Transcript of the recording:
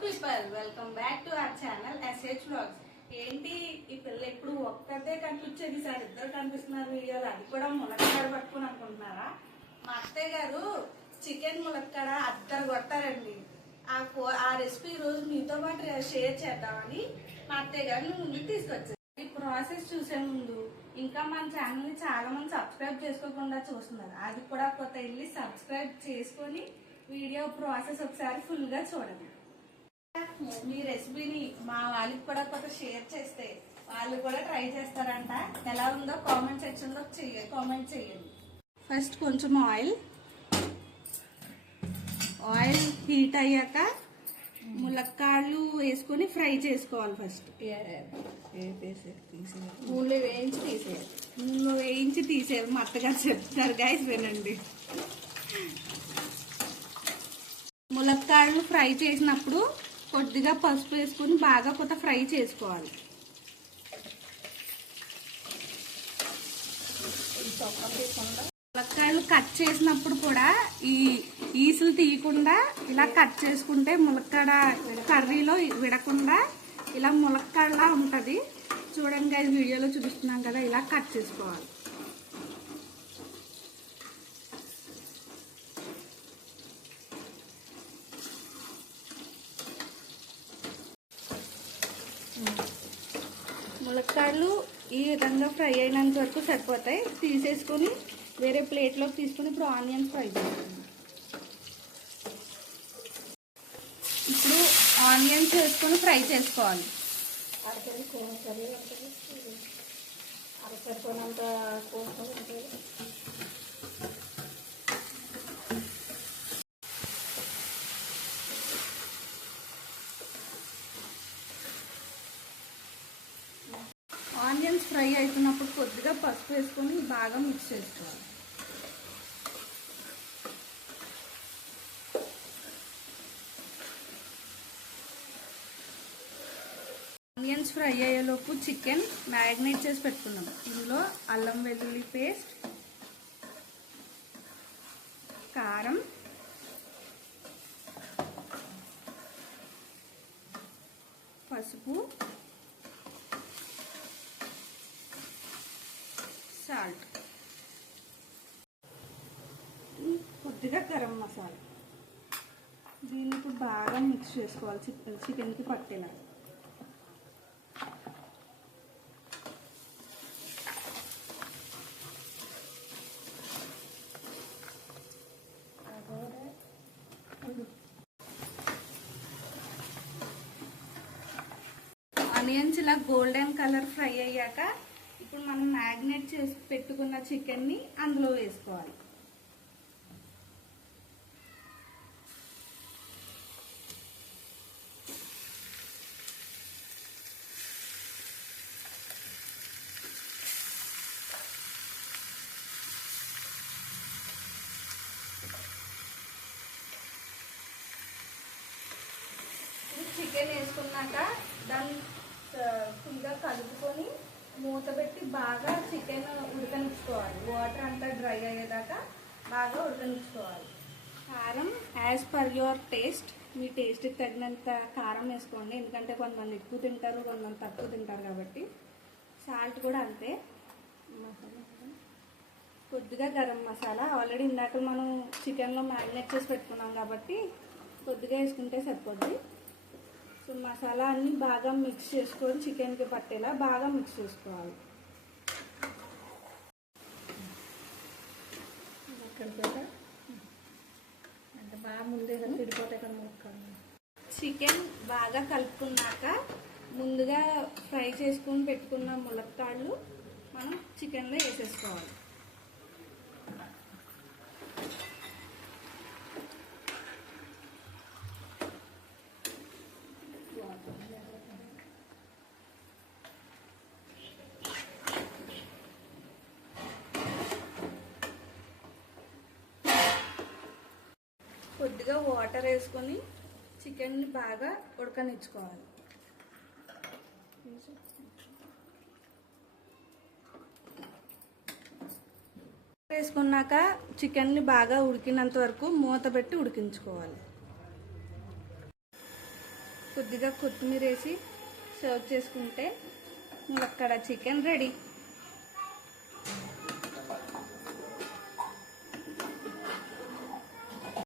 People welcome back to our channel SH vlogs. ఏంటి ఈ పిల్ల ఎప్పుడు ఒక్కదే కనిపించేది, సార్ ఇద్దరు కనిపిస్తున్నారు వీడియోలో, అది కూడా ములక్కాడ పట్టుకుని అనుకుంటున్నారా? మా అత్తయ్య గారు చికెన్ ములక్కాడ అద్దరు కొట్టారండి. ఆ రెసిపీ రోజు మీతో పాటు షేర్ చేద్దామని మా అత్తయ్య గారిని ముందుకు తీసుకొచ్చారు. ఈ ప్రాసెస్ చూసే ముందు ఇంకా మన ఛానల్ని చాలా మంది సబ్స్క్రైబ్ చేసుకోకుండా చూస్తున్నారు. అది కూడా కొత్త వెళ్ళి సబ్స్క్రైబ్ చేసుకొని వీడియో ప్రాసెస్ ఒకసారి ఫుల్గా చూడండి. మీ రెసిపీని మా వాళ్ళకి కూడా కొత్త షేర్ చేస్తే వాళ్ళు కూడా ట్రై చేస్తారంట. ఎలా ఉందో కామెంట్ సెక్షన్లో కామెంట్ చేయండి. ఫస్ట్ కొంచెం ఆయిల్ హీట్ అయ్యాక ములక్కాళ్ళు వేసుకొని ఫ్రై చేసుకోవాలి. ఫస్ట్ నూనెలో వేయించి తీసేయాలి. మా అత్తగారు చెప్తారు, గైస్ వినండి. ములక్కాళ్ళు ఫ్రై చేసినప్పుడు కొద్దిగా పసుపు వేసుకొని బాగా కొత్త ఫ్రై చేసుకోవాలి. ములక్కాయలు కట్ చేసినప్పుడు కూడా ఈ ఈసులు తీయకుండా ఇలా కట్ చేసుకుంటే ములక్కాడ కర్రీలో విడకుండా ఇలా ములక్కాడలా ఉంటుంది. చూడండి గైస్, వీడియోలో చూపిస్తున్నాం కదా, ఇలా కట్ చేసుకోవాలి. ములక్కాడలు ఈ విధంగా ఫ్రై అయినంత వరకు సరిపోతాయి. తీసేసుకొని వేరే ప్లేట్లోకి తీసుకొని ఇప్పుడు ఆనియన్స్ ఫ్రై చేస్తాం. ఇప్పుడు ఆనియన్స్ వేసుకొని ఫ్రై చేసుకోవాలి. ఆనియన్స్ ఫ్రై అవుతున్నప్పుడు కొద్దిగా పసుపు వేసుకొని బాగా మిక్స్ చేసుకోవాలి. ఆనియన్స్ ఫ్రై అయ్యేలోపు చికెన్ మ్యారినేట్ చేసి పెట్టుకున్నాం. ఇందులో అల్లం వెల్లుల్లి పేస్ట్, కారం, పసుపు, సాల్ట్, కొద్దిగా గరం మసాలా. దీన్ని ఇప్పుడు బాగా మిక్స్ చేసుకోవాలి చికెన్కి పట్టేలా. ఆనియన్స్ ఇలా గోల్డెన్ కలర్ ఫ్రై అయ్యాక ఇప్పుడు మనం మ్యాగ్నేట్ చేసి పెట్టుకున్న చికెన్ని అందులో వేసుకోవాలి. చికెన్ వేసుకున్నాక దాన్ని ఫుల్గా కలుపుకొని మూత పెట్టి బాగా చికెన్ ఉడకనిచ్చుకోవాలి. వాటర్ అంతా డ్రై అయ్యేదాకా బాగా ఉడకనిచ్చుకోవాలి. కారం యాజ్ పర్ యువర్ టేస్ట్, మీ టేస్ట్కి తగినంత కారం వేసుకోండి. ఎందుకంటే కొంతమంది ఎక్కువ తింటారు, కొంతమంది తక్కువ తింటారు కాబట్టి. సాల్ట్ కూడా అంతే. కొద్దిగా గరం మసాలా, ఆల్రెడీ ఇందాక మనం చికెన్లో మ్యారినేట్ చేసి పెట్టుకున్నాం కాబట్టి కొద్దిగా వేసుకుంటే సరిపోద్ది. సో మసాలా అన్నీ బాగా మిక్స్ చేసుకొని చికెన్కి పట్టేలా బాగా మిక్స్ చేసుకోవాలి. అంటే బాగా ముందే విడిపోతాయి కదా. చికెన్ బాగా కలుపుకున్నాక ముందుగా ఫ్రై చేసుకొని పెట్టుకున్న ములక్కాళ్ళు మనం చికెన్లో వేసేసుకోవాలి. కొద్దిగా వాటర్ వేసుకొని చికెన్ని బాగా ఉడకనిచ్చుకోవాలి. వేసుకున్నాక చికెన్ని బాగా ఉడికినంత వరకు మూత పెట్టి ఉడికించుకోవాలి. కొద్దిగా కొత్తిమీర వేసి సర్వ్ చేసుకుంటే అక్కడ చికెన్ రెడీ.